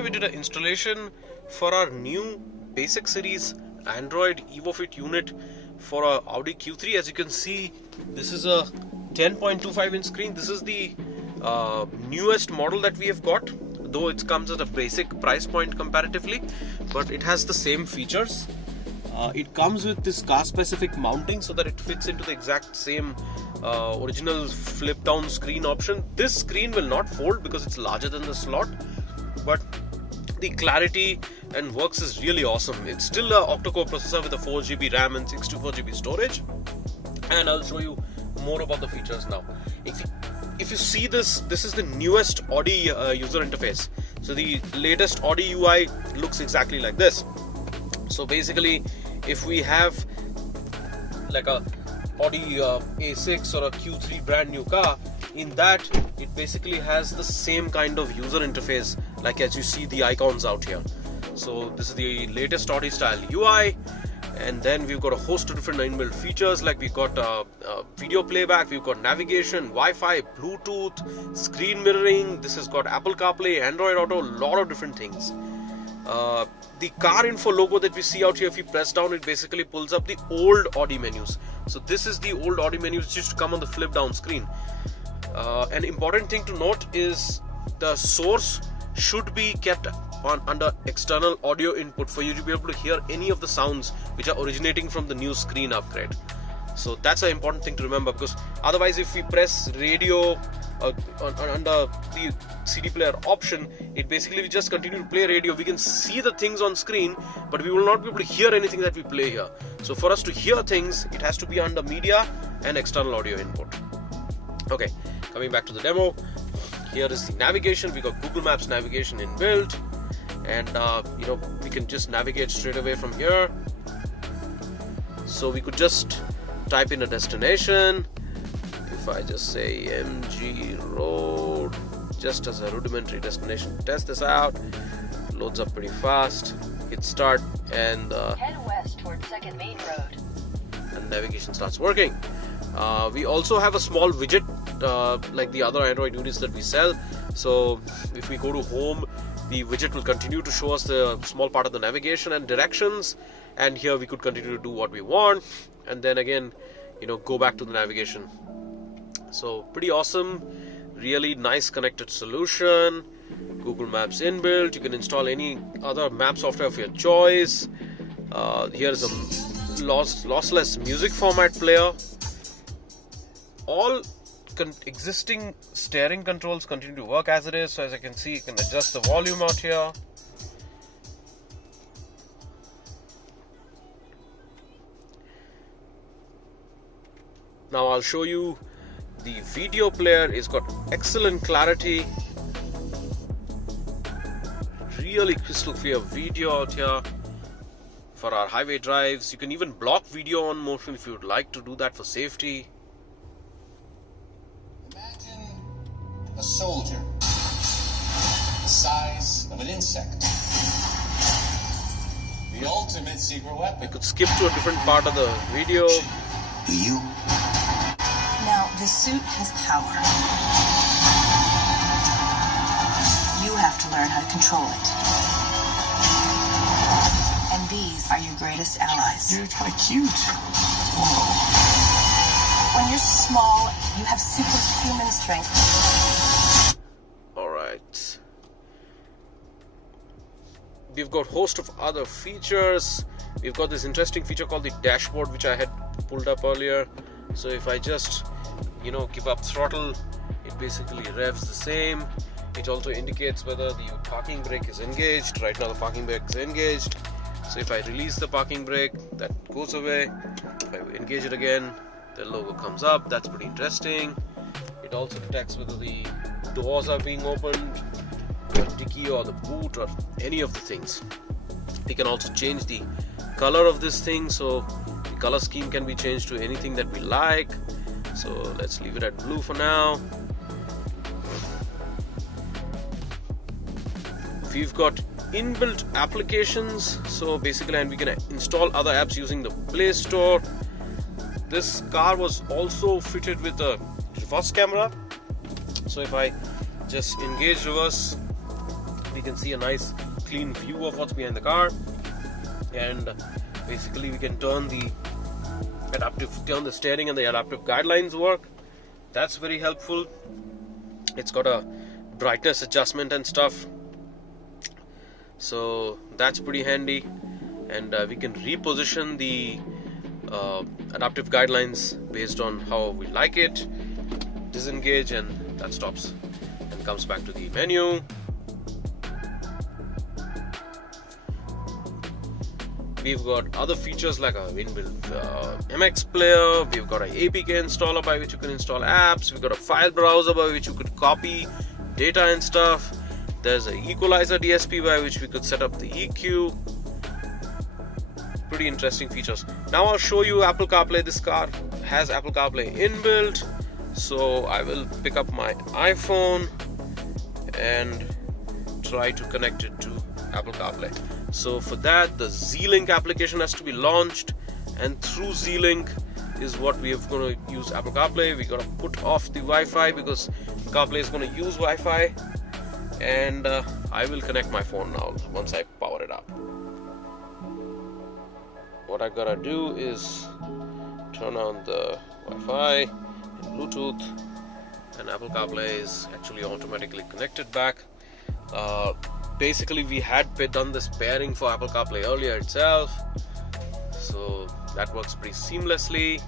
today we did an installation for our new basic series Android EVO FIT unit for our Audi Q3. As you can see, this is a 10.25 inch screen. This is the newest model that we have got, though it comes at a basic price point comparatively, but it has the same features. It comes with this car specific mounting so that it fits into the exact same original flip down screen option. This screen will not fold because it's larger than the slot, but the clarity and works is really awesome. It's still an octa-core processor with a 4GB RAM and 64GB storage, and I'll show you more about the features now. If you see this is the newest Audi user interface. So the latest Audi UI looks exactly like this. So basically, if we have like a Audi A6 or a Q3 brand new car, in that it basically has the same kind of user interface like as you see the icons out here. So this is the latest Audi style UI, and then we've got a host of different inbuilt features, like we've got video playback, we've got navigation, Wi-Fi, Bluetooth, screen mirroring. This has got Apple Carplay, Android Auto, a lot of different things. The car info logo that we see out here, if you press down, it basically pulls up the old Audi menus. So this is the old Audi menus which used to come on the flip down screen. An important thing to note is the source should be kept under external audio input for you to be able to hear any of the sounds which are originating from the new screen upgrade. So that's an important thing to remember, because otherwise if we press radio under the CD player option, it basically we just continue to play radio. We can see the things on screen, but we will not be able to hear anything that we play here. So for us to hear things, it has to be under media and external audio input. Okay, coming back to the demo, here is the navigation. We got Google Maps navigation inbuilt, and we can just navigate straight away from here. So we could just type in a destination. If I just say MG Road, just as a rudimentary destination, test this out. Loads up pretty fast. Hit start, and head west toward 2nd Main Road. And navigation starts working. We also have a small widget like the other Android units that we sell. So if we go to home, the widget will continue to show us the small part of the navigation and directions, and here we could continue to do what we want, and then again go back to the navigation. So pretty awesome, really nice connected solution. Google Maps inbuilt. You can install any other map software of your choice. Here's a lossless music format player. All existing steering controls continue to work as it is. So as you can see, you can adjust the volume out here. Now I'll show you the video player. It's got excellent clarity, really crystal clear video out here for our highway drives. You can even block video on motion if you would like to do that for safety. Imagine a soldier the size of an insect. The ultimate secret weapon. We could skip to a different part of the video. Do you? Now, the suit has power. You have to learn how to control it. And these are your greatest allies. You're kind of cute. Whoa. When you're small, you have superhuman strength. Alright. We've got a host of other features. We've got this interesting feature called the dashboard, which I had pulled up earlier. So if I just give up throttle, it basically revs the same. It also indicates whether the parking brake is engaged. Right now the parking brake is engaged. So if I release the parking brake, that goes away. If I engage it again, the logo comes up. That's pretty interesting. It also detects whether the doors are being opened, the dicky or the boot, or any of the things. We can also change the color of this thing, so the color scheme can be changed to anything that we like. So let's leave it at blue for now. We've got inbuilt applications, so basically, and we can install other apps using the Play Store. This car was also fitted with a reverse camera. So if I just engage reverse, the we can see a nice clean view of what's behind the car, and basically we can turn the steering and the adaptive guidelines work. That's very helpful. It's got a brightness adjustment and stuff, so that's pretty handy. And we can reposition the adaptive guidelines based on how we like it. Disengage, and that stops and comes back to the menu. We've got other features like a inbuilt MX player. We've got an APK installer by which you can install apps. We've got a file browser by which you could copy data and stuff. There's an equalizer DSP by which we could set up the EQ. Pretty interesting features. Now I'll show you Apple CarPlay. This car has Apple CarPlay inbuilt, so I will pick up my iPhone and try to connect it to Apple CarPlay. So for that, the Z-Link application has to be launched, and through Z-Link is what we are going to use Apple CarPlay. We got to put off the Wi-Fi because CarPlay is going to use Wi-Fi, and I will connect my phone now once I power it up. What I gotta do is turn on the Wi-Fi and Bluetooth, and Apple CarPlay is actually automatically connected back. Basically, we had done this pairing for Apple CarPlay earlier itself, so that works pretty seamlessly.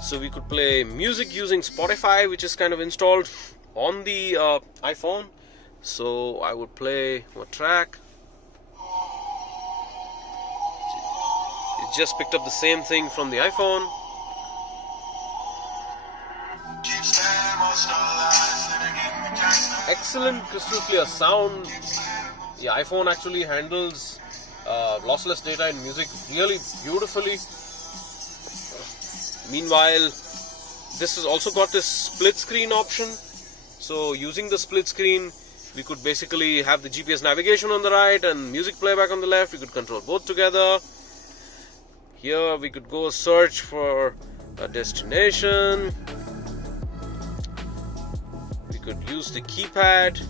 So we could play music using Spotify, which is kind of installed on the iPhone. So I would play a track. It just picked up the same thing from the iPhone. Excellent crystal clear sound. The iPhone actually handles lossless data in music really beautifully. Meanwhile, this has also got this split screen option. So using the split screen, we could basically have the GPS navigation on the right and music playback on the left. We could control both together. Here we could go search for a destination. We could use the keypad,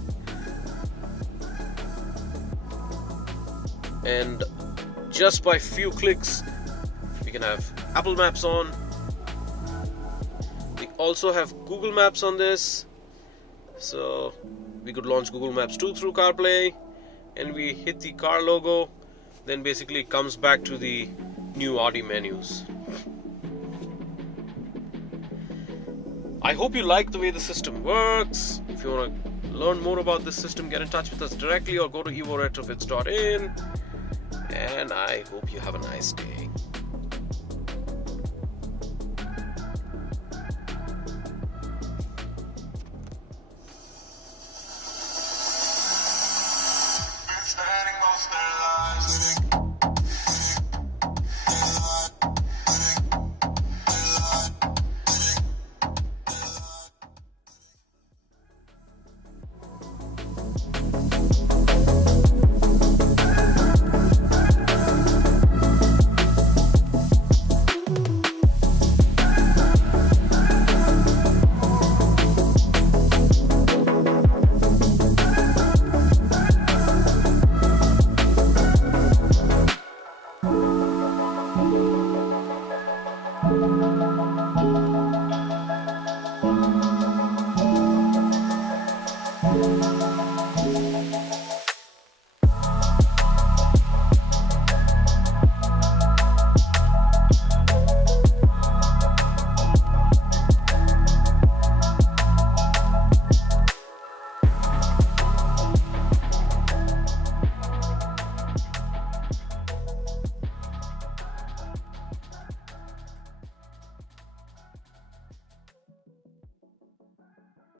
and just by few clicks we can have Apple Maps on. We also have Google Maps on this, so we could launch Google Maps 2 through CarPlay, and we hit the car logo, then basically it comes back to the new Audi menus. I hope you like the way the system works. If you want to learn more about this system, get in touch with us directly or go to evoretrofits.in, and I hope you have a nice day.